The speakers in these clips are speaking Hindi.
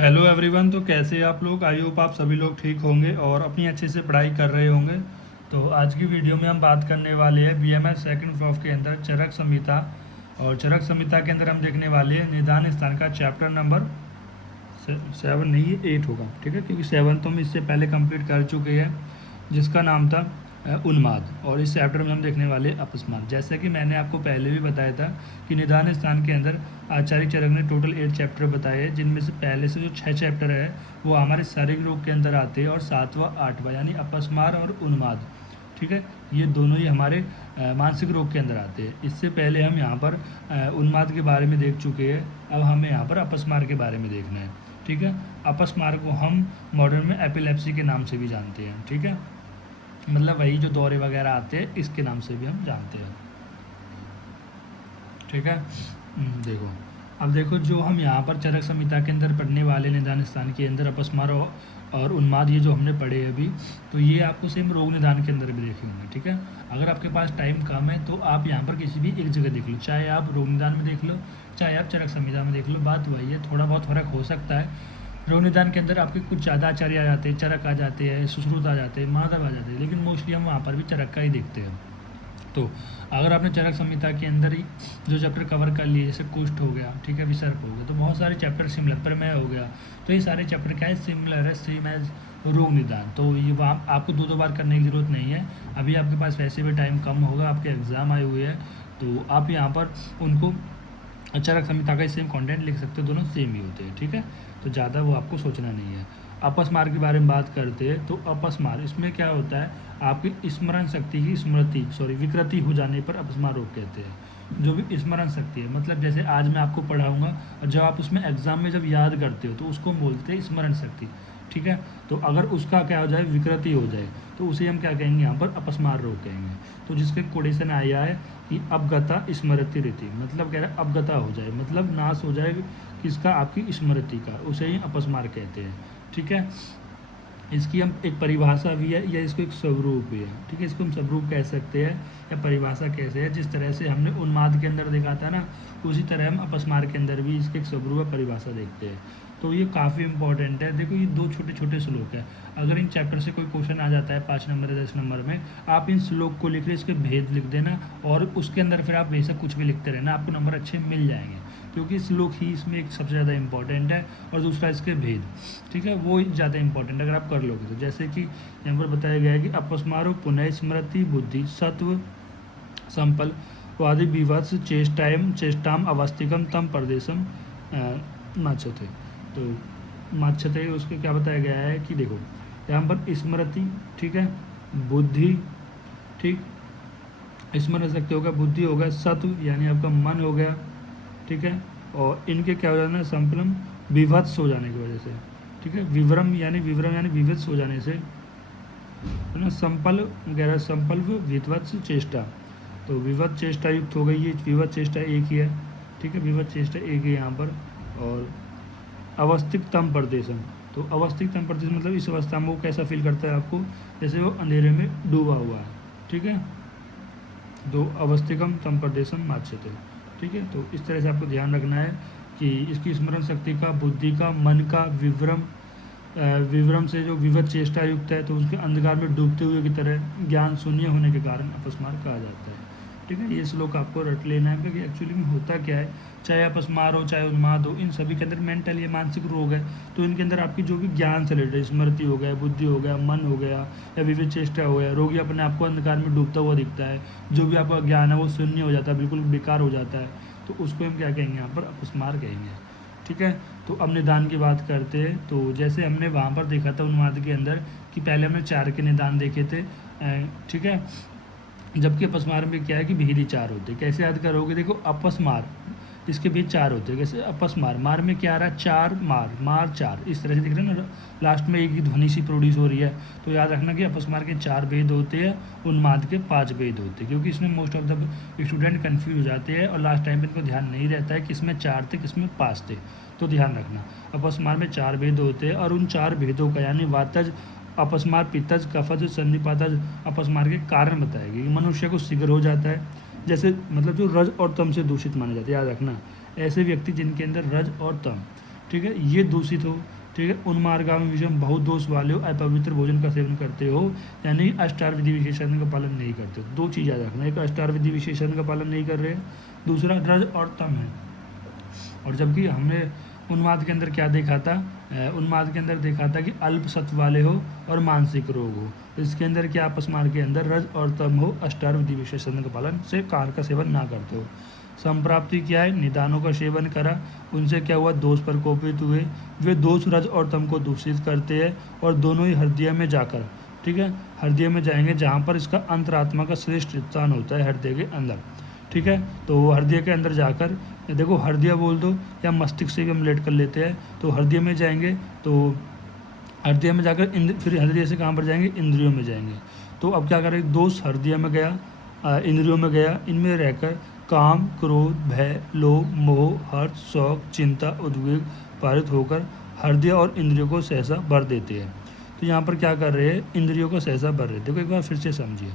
Hello everyone. तो कैसे आप लोग? आई होप आप सभी लोग ठीक होंगे और अपनी अच्छे से पढ़ाई कर रहे होंगे। तो आज की वीडियो में हम बात करने वाले हैं बीएमएस सेकंड प्रॉफ के अंदर चरक संहिता। और चरक संहिता के अंदर हम देखने वाले हैं निदान स्थान का चैप्टर नंबर 7 नहीं है 8 होगा, ठीक है, क्योंकि 7 तो हम इससे पहले कंप्लीट कर चुके हैं, जिसका नाम था उन्माद। और इस चैप्टर में हम देखने वाले अपस्मार। जैसे कि मैंने आपको पहले भी बताया था कि निदान स्थान के अंदर आचार्य चरक ने टोटल 8 चैप्टर बताए हैं, जिनमें से पहले से जो 6 चैप्टर है वो हमारे शारीरिक रोग के अंदर आते हैं, और 7वां 8वां यानी अपस्मार और उन्माद, ठीक है, ये दोनों ही हमारे मानसिक रोग के अंदर आते हैं। इससे पहले हम यहाँ पर उन्माद के बारे में देख चुके हैं। अब हमें यहाँ पर अपस्मार के बारे में देखना है, ठीक है। अपस्मार को हम मॉडर्न में एपिलेप्सी के नाम से भी जानते हैं, ठीक है, मतलब वही जो दौरे वगैरह आते हैं इसके नाम से भी हम जानते हैं, ठीक है। देखो, अब देखो जो हम यहाँ पर चरक संहिता के अंदर पढ़ने वाले निदान स्थान के अंदर अपस्मार और उन्माद, ये जो हमने पढ़े अभी, तो ये आपको सेम रोग निदान के अंदर भी देखे होंगे, ठीक है। अगर आपके पास टाइम कम है तो आप यहाँ पर किसी भी एक जगह देख लो, चाहे आप रोग निदान में देख लो, चाहे आप चरक संहिता में देख लो, बात वही है, थोड़ा बहुत फर्क हो सकता है। रोग निदान के अंदर आपके कुछ ज़्यादा आचार्य आ जाते हैं, चरक आ जाते हैं, सुश्रुत आ जाते हैं, माधव आ जाते हैं, लेकिन मोस्टली हम वहाँ पर भी चरक का ही देखते हैं। तो अगर आपने चरक संहिता के अंदर ही जो चैप्टर कवर कर लिए, जैसे कुष्ठ हो गया, ठीक है, विसर्प हो गया, तो बहुत सारे चैप्टर सिमिलर, प्रमेय हो गया, तो ये सारे चैप्टर क्या है, सिमिलर है, सेम एज रोग निदान। तो ये वहाँ आपको दो बार करने की ज़रूरत नहीं है। अभी आपके पास वैसे भी टाइम कम होगा, आपके एग्ज़ाम आए हुए हैं, तो आप यहाँ पर उनको चरक संहिता का सेम कंटेंट लिख सकते हो, दोनों सेम ही होते हैं, ठीक है। तो ज़्यादा वो आपको सोचना नहीं है। अपस्मार के बारे में बात करते हैं तो अपस्मार, इसमें क्या होता है, आपकी स्मरण शक्ति की विकृति हो जाने पर अपस्मार रोग कहते हैं। जो भी स्मरण शक्ति है, मतलब जैसे आज मैं आपको पढ़ाऊंगा और जब आप उसमें एग्जाम में जब याद करते हो तो उसको हम बोलते हैं स्मरण शक्ति, ठीक है। तो अगर उसका क्या हो जाए, विकृति हो जाए, तो उसे हम क्या कहेंगे, यहाँ पर अपस्मार रोग कहेंगे। तो जिसके कोटेशन आया है कि अपगता स्मृति रीति, मतलब कह रहा है अपगता हो जाए, मतलब नाश हो जाए किसका, आपकी स्मृति का, उसे ही अपस्मार कहते हैं, ठीक है। इसकी हम एक परिभाषा भी है या इसको एक स्वरूप भी है, ठीक है, इसको हम स्वरूप कह सकते हैं या परिभाषा कैसे है। जिस तरह से हमने उन्माद के अंदर देखा था ना, उसी तरह हम अपस्मार के अंदर भी इसके एक स्वरूप या परिभाषा देखते हैं। तो ये काफ़ी इंपॉर्टेंट है। देखो, ये दो छोटे छोटे श्लोक है, अगर इन चैप्टर से कोई क्वेश्चन आ जाता है 5 नंबर या 10 नंबर में, आप इन श्लोक को लिख रहे, इसके भेद लिख देना, और उसके अंदर फिर आप बेशक कुछ भी लिखते रहना, आपको नंबर अच्छे मिल जाएंगे, क्योंकि श्लोक ही इसमें एक सबसे ज़्यादा इंपॉर्टेंट है, और दूसरा इसके भेद, ठीक है, वो ज़्यादा इंपॉर्टेंट अगर आप कर लोगे तो। जैसे कि यहाँ पर बताया गया है कि अपस्मारो पुनः स्मृति बुद्धि सत्व संपल वादि विवत्स चेष्टाम अवस्थिकम तम प्रदेशम माच्छते। तो माच्छते उसके क्या बताया गया है कि देखो, यहाँ पर स्मृति, ठीक है, बुद्धि, ठीक, स्मरण शक्ति हो गया, बुद्धि हो गया, सत्व यानी आपका मन हो गया, ठीक है, और इनके क्या हो जाना है, संपलम विभत्स हो जाने की वजह से, ठीक है, विवरम यानी विवत्स हो जाने से, है ना, संपल वगैरह, संपल्व विध्वत्स चेष्टा, तो विवत चेष्टा युक्त हो गई, ये विवत चेष्टा एक ही है, ठीक है, विवत चेष्टा एक है यहाँ पर। और अवस्थिक तम प्रदेशम, तो अवस्थिक तम प्रदेश मतलब इस अवस्था में वो कैसा फील करता है आपको, जैसे वो अंधेरे में डूबा हुआ है, ठीक है। दो अवस्थिकम तम प्रदेशम माच्छते, ठीक है। तो इस तरह से आपको ध्यान रखना है कि इसकी स्मरण शक्ति का, बुद्धि का, मन का, विवरम से जो विवत चेष्टा युक्त है, तो उसके अंधकार में डूबते हुए की तरह ज्ञान शून्य होने के कारण अपस्मार कहा जाता है, ठीक है। ये श्लोक आपको रट लेना है, क्योंकि एक्चुअली में होता क्या है, चाहे अपस्मार हो चाहे उन्माद हो, इन सभी के अंदर मेंटल या मानसिक रोग है, तो इनके अंदर आपकी जो भी ज्ञान से रिलेटेड, स्मृति हो गया, बुद्धि हो गया, मन हो गया, या विविध चेष्टा हो गया, रोगी अपने आप को अंधकार में डूबता हुआ दिखता है, जो भी आपका ज्ञान है वो शून्य हो जाता है, बिल्कुल बेकार हो जाता है, तो उसको हम क्या कहेंगे, यहाँ पर अपस्मार कहेंगे, ठीक है। तो अब निदान की बात करते हैं, तो जैसे हमने वहाँ पर देखा था उन्माद के अंदर कि पहले हमने 4 के निदान देखे थे, ठीक है, जबकि अपस्मार में क्या है कि भेदी 4 होते हैं। कैसे याद करोगे, देखो अपस्मार, इसके भी 4 होते हैं, कैसे अपस्मार, मार में क्या आ रहा है, 4 मार, मार 4, इस तरह से दिख रहा है ना, लास्ट में एक ही ध्वनि सी प्रोड्यूस हो रही है। तो याद रखना कि अपस्मार के 4 भेद होते हैं, उन्माद के 5 भेद होते हैं, क्योंकि इसमें most of the student confuse हो जाते हैं, और लास्ट टाइम पर इनको ध्यान नहीं रहता है कि इसमें 4 थे किसमें 5 थे। तो ध्यान रखना, अपस्मार में 4 भेद होते हैं, और उन 4 भेदों का यानी वातज, अपस्मार, पित्तज, कफज, संधिपातज अपस्मार के कारण बताएगी। मनुष्य को शीघ्र हो जाता है, जैसे मतलब जो रज और तम से दूषित माने जाते हैं, याद रखना, ऐसे व्यक्ति जिनके अंदर रज और तम ठीक है, ये दूषित हो। ठीक है, उन्मार्गामी विषम बहुत दोष वाले हो, अपवित्र भोजन का सेवन करते हो, यानी अष्टार विधि विशेषण का पालन नहीं करते हो। दो चीज़ याद रखना, एक अष्टार विधि विशेषण का पालन नहीं कर रहे हैं, दूसरा रज और तम है। और जबकि हमने उन्माद के अंदर क्या देखा था, उन्माद के अंदर देखा था कि अल्प सत्व वाले हो और मानसिक रोग हो। इसके अंदर क्या, अपस्मार के अंदर रज और तम हो, अष्टार विधि विशेषण का पालन से कार का सेवन ना करते हो। संप्राप्ति क्या है, निदानों का सेवन करा, उनसे क्या हुआ, दोष पर कोपित हुए। वे दोष रज और तम को दूषित करते हैं और दोनों ही हृदय में जाकर, ठीक है, हृदय में जाएंगे जहाँ पर इसका अंतरात्मा का श्रेष्ठ स्थान होता है, हृदय के अंदर। ठीक है, तो हृदय के अंदर जाकर, देखो हृदय बोल दो या मस्तिष्क से भी हम लेट कर लेते हैं, तो हृदय में जाएंगे, तो हृदय में जाकर फिर हृदय से कहाँ पर जाएंगे, इंद्रियों में जाएंगे। तो अब क्या करें, दोष हृदय में गया, इंद्रियों में गया, इनमें रहकर काम, क्रोध, भय, लोभ, मोह, हर्ष, शौक, चिंता, उद्वेग पारित होकर हृदय और इंद्रियों को सहसा भर देते हैं। तो यहाँ पर क्या कर रहे हैं, इंद्रियों को सहसा भर रहे हैं। देखो एक बार फिर से समझिए,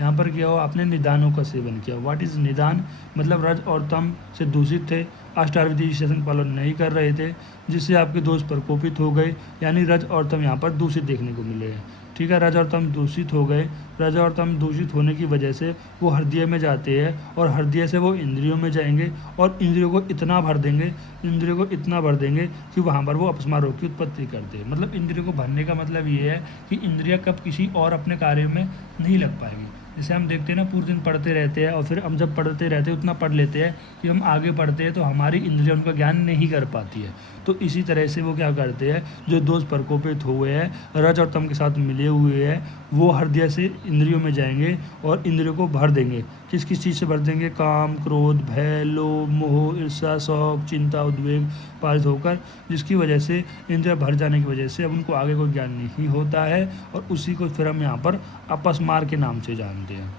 यहाँ पर क्या हो, आपने निदानों का सेवन किया। व्हाट इज़ निदान, मतलब रज और तम से दूषित थे, अष्टार विधि विशेषण पालन नहीं कर रहे थे, जिससे आपके दोष प्रकोपित हो गए, यानी रज और तम यहाँ पर दूषित देखने को मिले हैं। ठीक है, रज और तम दूषित हो गए। रज और तम दूषित होने की वजह से वो हृदय में जाते हैं और हृदय से वो इंद्रियों में जाएंगे और इंद्रियों को इतना भर देंगे, इंद्रियों को इतना भर देंगे कि वहाँ पर वो अपस्मार रोग की उत्पत्ति करते हैं। मतलब इंद्रियों को भरने का मतलब ये है कि इंद्रियाँ कब किसी और अपने कार्य में नहीं लग पाएगी। जैसे हम देखते हैं ना, पूरे दिन पढ़ते रहते हैं और फिर हम जब पढ़ते रहते हैं उतना पढ़ लेते हैं कि हम आगे पढ़ते हैं तो हमारी इंद्रियाँ उनका ज्ञान नहीं कर पाती है। तो इसी तरह से वो क्या करते हैं, जो दोष प्रकोपित हुए हैं, रज और तम के साथ मिले हुए हैं, वो हृदय से इंद्रियों में जाएंगे और इंद्रियों को भर देंगे। किस किस चीज़ से भर देंगे, काम, क्रोध, भय, लोभ, मोह, ईर्ष्या, शौक, चिंता, उद्वेग पारित होकर, जिसकी वजह से इंद्रिय भर जाने की वजह से अब उनको आगे कोई ज्ञान नहीं होता है और उसी को फिर हम यहाँ पर अपस्मार के नाम से जानते हैं।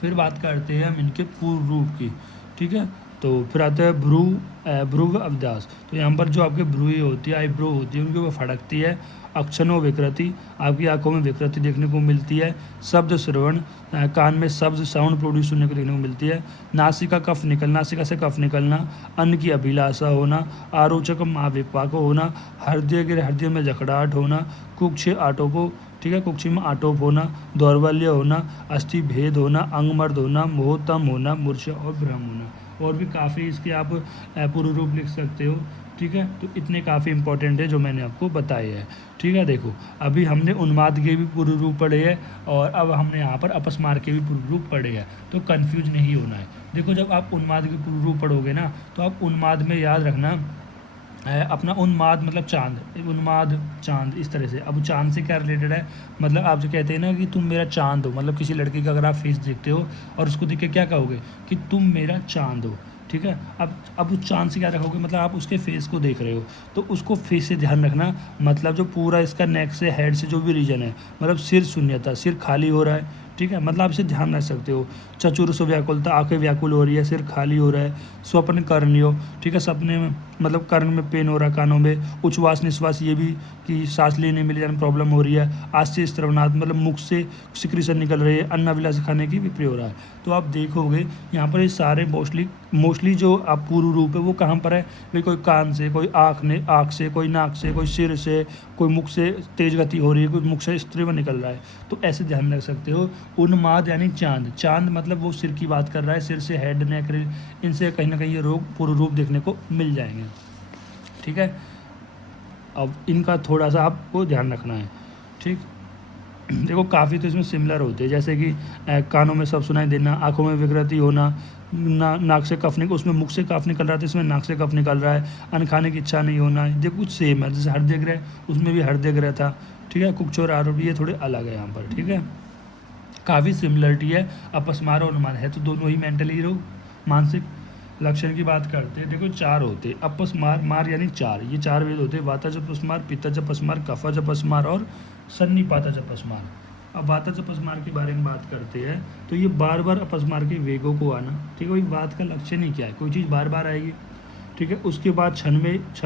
फिर बात करते हैं हम इनके पूर्व रूप की। ठीक है, तो फिर आता है भ्रुव अवदास। तो यहाँ पर जो आपके भ्रुई होती है, आईब्रो होती है, उनके ऊपर फटकती है। अक्षणों विकृति, आपकी आंखों में विकृति देखने को मिलती है। शब्द श्रवण, कान में शब्द साउंड प्रोड्यूस होने को देखने को मिलती है। नासिका कफ निकलना, नासिका से कफ निकलना। अन्न की अभिलाषा होना, आरोचक महाविपाक होना, हृदय में जखड़ाहट होना, कुक्ष आटोपो, ठीक है, कुक्षी में आटोप होना, दौर्बल्य होना, अस्थि भेद होना, अंगमर्द होना, मोहतम होना, मूर्छा और भ्रम होना। और भी काफ़ी इसके आप पूर्व रूप लिख सकते हो। ठीक है, तो इतने काफ़ी इंपॉर्टेंट है जो मैंने आपको बताए हैं। ठीक है, देखो अभी हमने उन्माद के भी पूर्व रूप पढ़े हैं और अब हमने यहाँ पर अपस्मार के भी पूर्व रूप पढ़े हैं, तो कन्फ्यूज नहीं होना है। देखो जब आप उन्माद के पूर्व रूप पढ़ोगे ना, तो आप उन्माद में याद रखना अपना उन्माद मतलब चांद, उन्माद चांद, इस तरह से। अब चांद से क्या रिलेटेड है, मतलब आप जो कहते हैं ना कि तुम मेरा चांद हो, मतलब किसी लड़की का अगर आप फेस देखते हो और उसको देख के क्या कहोगे कि तुम मेरा चांद हो। ठीक है, अब उस चांद से क्या रखोगे, मतलब आप उसके फेस को देख रहे हो, तो उसको फेस से ध्यान रखना। मतलब जो पूरा इसका नेक से हेड से जो भी रीजन है, मतलब सिर शून्यता, सिर खाली हो रहा है। ठीक है, मतलब आप इसे ध्यान रख सकते हो। चचुर सो व्याकुलता, आंखें व्याकुल हो रही है, सिर खाली हो रहा है। स्वप्न कर्णियो, ठीक है, सपने में मतलब कर्ण में पेन हो रहा है, कानों में। उच्छ्वास निश्वास, ये भी कि सांस लेने में जाने प्रॉब्लम हो रही है। आस्ते स्त्रवनाथ, मतलब मुख से सिक्रीशन निकल रही है। अन्न अभिलाष खाने की विप्रिय हो रहा है। तो आप देखोगे यहाँ पर ये सारे मोस्टली जो आप पूर्व रूप है वो कहाँ पर है भाई, कोई कान से, कोई आँख से, कोई नाक से, कोई सिर से, कोई मुख से तेज गति हो रही है, कोई मुख से स्त्रीव निकल रहा है। तो ऐसे ध्यान रख सकते हो। उन्माद यानी चांद, चांद मतलब वो सिर की बात कर रहा है, सिर से हेड नेक, इनसे कहीं ना कहीं ये रोग पूर्व रूप देखने को मिल जाएंगे। ठीक है, अब इनका थोड़ा सा आपको ध्यान रखना है। ठीक, देखो काफ़ी तो इसमें सिमिलर होते हैं, जैसे कि कानों में सब सुनाई देना, आंखों में विकृति होना, नाक से कफ निकल, उसमें मुख से कफ निकल रहा था, इसमें नाक से कफ निकल रहा है। अन्न खाने की इच्छा नहीं होना, देखो कुछ सेम है। जैसे हृदय ग्रह, उसमें भी हृदय ग्रह था। ठीक है, कुक्ष और आरोप ये थोड़े अलग है यहाँ पर। ठीक है, काफ़ी सिमिलरिटी है। अपस्मार और उन्माद है तो दोनों ही मेंटली रोग, मानसिक लक्षण की बात करते हैं। देखो चार होते, अपस्मार, मार यानी चार, ये चार वेद होते हैं। वातज अपस्मार, पित्तज अपस्मार, कफज अपस्मार और सन्निपातज अपस्मार। अब वातज अपस्मार के बारे में बात करते हैं, तो ये बार बार अपस्मार के वेगों को आना। ठीक है, वही बात का लक्षण ही क्या है, कोई चीज़ बार बार आएगी। ठीक है, उसके बाद क्षण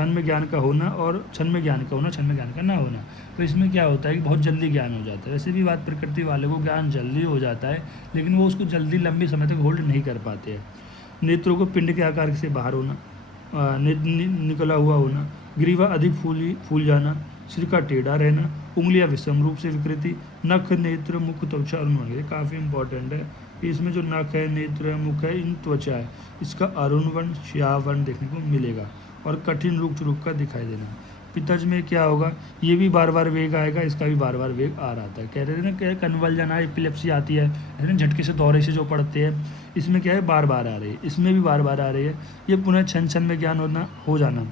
में ज्ञान का होना और क्षण में ज्ञान का होना, क्षण में ज्ञान का ना होना। तो इसमें क्या होता है कि बहुत जल्दी ज्ञान हो जाता है। वैसे भी बात प्रकृति वाले को ज्ञान जल्दी हो जाता है, लेकिन वो उसको जल्दी लंबी समय तक होल्ड नहीं कर पाते हैं। नेत्रों को पिंड के आकार से बाहर होना, निकला हुआ होना, ग्रीवा अधिक फूल जाना, सिर का टेढ़ा रहना, उंगलियां विषम रूप से विकृति, नख, नेत्र, मुख, त्वचा अरुण वर्ण, ये काफ़ी इंपॉर्टेंट है। इसमें जो नख है, नेत्र है, मुख है, इन त्वचा है, इसका अरुण वर्ण, श्याह वर्ण देखने को मिलेगा और कठिन रूप का दिखाई देना। पित्तज में क्या होगा, ये भी बार बार वेग आएगा, इसका भी बार बार वेग आ रहा था। कह रहे थे ना कि कन्वल्जन है, एपिलेप्सी आती है ना, झटके से दौरे से जो पड़ते हैं, इसमें क्या है बार बार आ रही है, इसमें भी बार बार आ रही है। ये पुनः क्षण क्षण में ज्ञान हो जाना।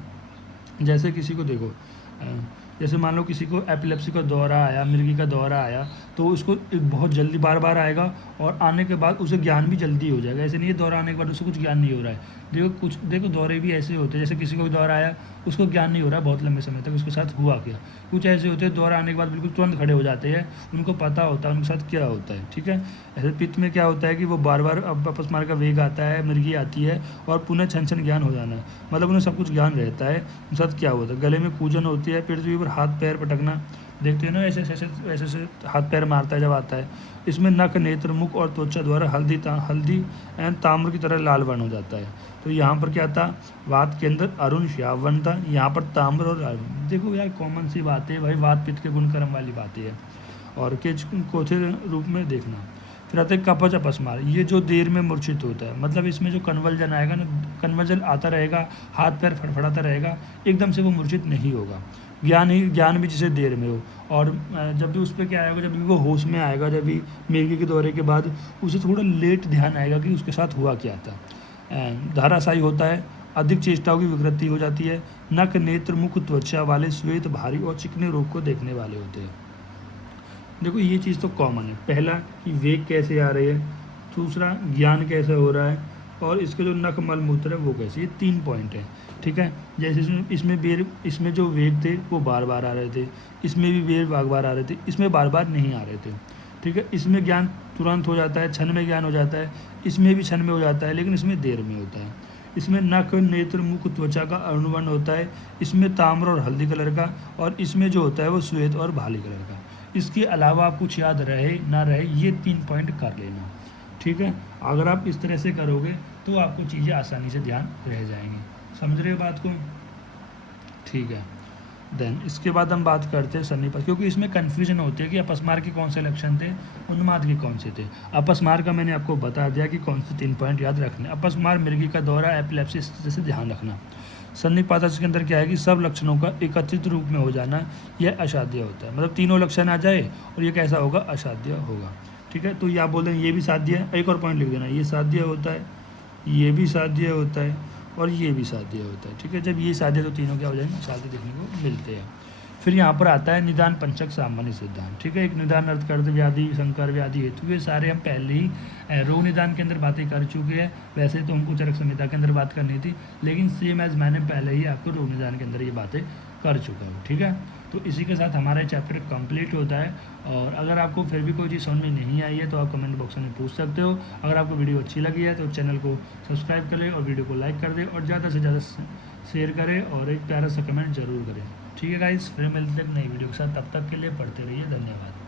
जैसे किसी को देखो, जैसे मान लो किसी को एपिलेप्सी का दौरा आया, मिर्गी का दौरा आया, तो उसको एक बहुत जल्दी बार बार आएगा और आने के बाद उसे ज्ञान भी जल्दी हो जाएगा। ऐसे नहीं है दौरा आने के बाद उसे कुछ ज्ञान नहीं हो रहा है। देखो दौरे भी ऐसे होते हैं, जैसे किसी को भी दौरा आया, उसको ज्ञान नहीं हो रहा है बहुत लंबे समय तक, उसके साथ हुआ क्या। कुछ ऐसे होते हैं दौरा आने के बाद बिल्कुल तुरंत खड़े हो जाते हैं, उनको पता होता है उनके साथ क्या होता है, ठीक है। ऐसे पित्त में क्या होता है कि वो बार बार अपस्मार का वेग आता है, मिर्गी आती है और पुनः छन छन ज्ञान हो जाना है, मतलब उन्हें सब कुछ ज्ञान रहता है उनके साथ क्या होता है। गले में कूजन होती है, पृथ्वी पर हाथ पैर पटकना, देखते हैं ना ऐसे ऐसे ऐसे ऐसे हाथ पैर मारता है जब आता है। इसमें नख, नेत्र, मुख और त्वचा द्वारा हल्दी एंड ताम्र की तरह लाल वर्ण हो जाता है। तो यहाँ पर क्या था, वात के अंदर अरुण श्याव वर्ण था, यहाँ पर ताम्र और अरुण। देखो यार कॉमन सी बात है भाई, वात पित्त के गुणकर्म वाली बातें है। और के चौथे रूप में देखना, फिर आता है कपच अपस्मार, ये जो देर में मूर्छित होता है, मतलब इसमें जो कन्वल्जन आएगा ना, कन्वल्जन आता रहेगा, हाथ पैर फड़फड़ाता रहेगा, एकदम से वो मूर्छित नहीं होगा। ज्ञान भी जिसे देर में हो। और जब भी उस पर क्या आएगा, जब भी वो होश में आएगा, जब भी मिर्गी के दौरे के बाद उसे थोड़ा लेट ध्यान आएगा कि उसके साथ हुआ क्या था। धाराशायी होता है, अधिक चेष्टाओं की विकृति हो जाती है, नख, नेत्र, मुख, त्वचा वाले श्वेत, भारी और चिकने रोग को देखने वाले होते हैं। देखो ये चीज़ तो कॉमन है, पहला कि वेग कैसे आ रही है, दूसरा ज्ञान कैसे हो रहा है, और इसके जो नख, मल, मूत्र है वो कैसे, ये 3 पॉइंट है, ठीक है। जैसे इसमें जो वेग थे वो बार बार आ रहे थे, इसमें भी वेग बार बार आ रहे थे, इसमें बार बार नहीं आ रहे थे, ठीक है। इसमें ज्ञान तुरंत हो जाता है, क्षण में ज्ञान हो जाता है, इसमें भी क्षण में हो जाता है, लेकिन इसमें देर में होता है। इसमें नख, नेत्र, मुख, त्वचा का अरुणवर्ण होता है, इसमें ताम्र और हल्दी कलर का, और इसमें जो होता है वो श्वेत और भाली कलर का। इसके अलावा आप कुछ याद रहे ना रहे, ये 3 पॉइंट कर लेना, ठीक है। अगर आप इस तरह से करोगे तो आपको चीज़ें आसानी से ध्यान रह जाएंगी। समझ रहे हो बात को, ठीक है। देन इसके बाद हम बात करते हैं सन्निपात, क्योंकि इसमें कन्फ्यूजन होती है कि अपस्मार के कौन से लक्षण थे, उन्माद के कौन से थे। अपस्मार का मैंने आपको बता दिया कि कौन से 3 पॉइंट याद रखने। अपस्मार, मिर्गी का दौरा, एपिलेप्सी, इस तरह से ध्यान रखना। सन्निपात के अंदर क्या है कि सब लक्षणों का एकत्रित रूप में हो जाना, यह असाध्य होता है, मतलब तीनों लक्षण आ जाए और ये कैसा होगा, असाध्य होगा, ठीक है। तो ये आप बोल दें ये भी साध्य है, एक और पॉइंट लिख देना, ये साध्य होता है, ये भी साध्य होता है और ये भी साध्य होता है, ठीक है। जब ये साध्य तो तीनों क्या हो जाएंगे, साध्य देखने को मिलते हैं। फिर यहाँ पर आता है निदान पंचक सामान्य सिद्धांत, ठीक है। एक निदान अर्थ कर्त व्याधि, संकर व्याधि, हेतु, ये सारे हम पहले ही रोग निदान के अंदर बातें कर चुके हैं। वैसे तो हमको चरक संहिता के अंदर बात करनी थी, लेकिन सेम एज मैंने पहले ही आपको रोग निदान के अंदर ये बातें कर चुका हूँ, ठीक है। तो इसी के साथ हमारा चैप्टर कंप्लीट होता है। और अगर आपको फिर भी कोई चीज़ समझ में नहीं आई है तो आप कमेंट बॉक्स में पूछ सकते हो। अगर आपको वीडियो अच्छी लगी है तो चैनल को सब्सक्राइब करें और वीडियो को लाइक कर दें और ज़्यादा से ज़्यादा शेयर करें और एक प्यारा सा कमेंट जरूर करें, ठीक है गाइस। फिर मिलते हैं नई वीडियो के साथ, तब तक के लिए पढ़ते रहिए, धन्यवाद।